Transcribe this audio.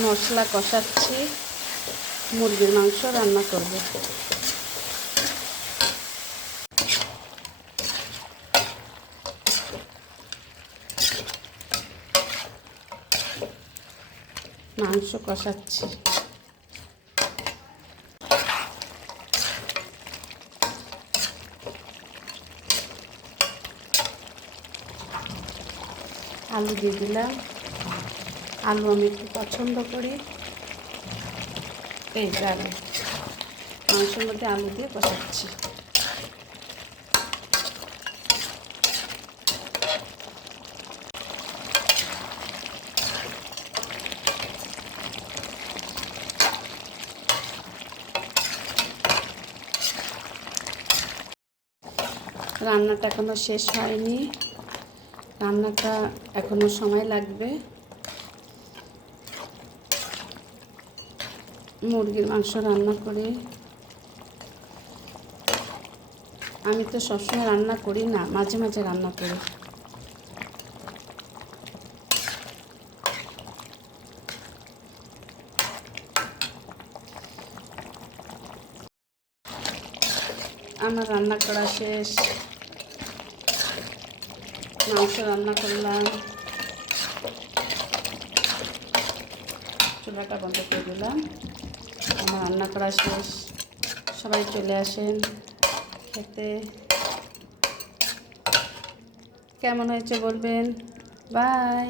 মশলা কষাচ্ছি, মুরগির মাংস রান্না করব। মাংস কষাচ্ছি। আলু দিয়ে দিলাম। আলু আমি একটু পছন্দ করি। এই যে আলু, মাংসের মধ্যে আলু দিয়ে কষাচ্ছি। রান্নাটা এখনো শেষ হয়নি, রান্নাটা এখনো সময় লাগবে। মুরগির মাংস রান্না করি। আমি তো সবসময় রান্না করি না, মাঝে মাঝে রান্না করি। আমার রান্না করা শেষ। মাংস রান্না করলাম, চুলাটা বন্ধ করে দিলাম। আমার রান্না করা শেষ। সবাই চলে আসেন খেতে। কেমন হয়েছে বলবেন। বাই।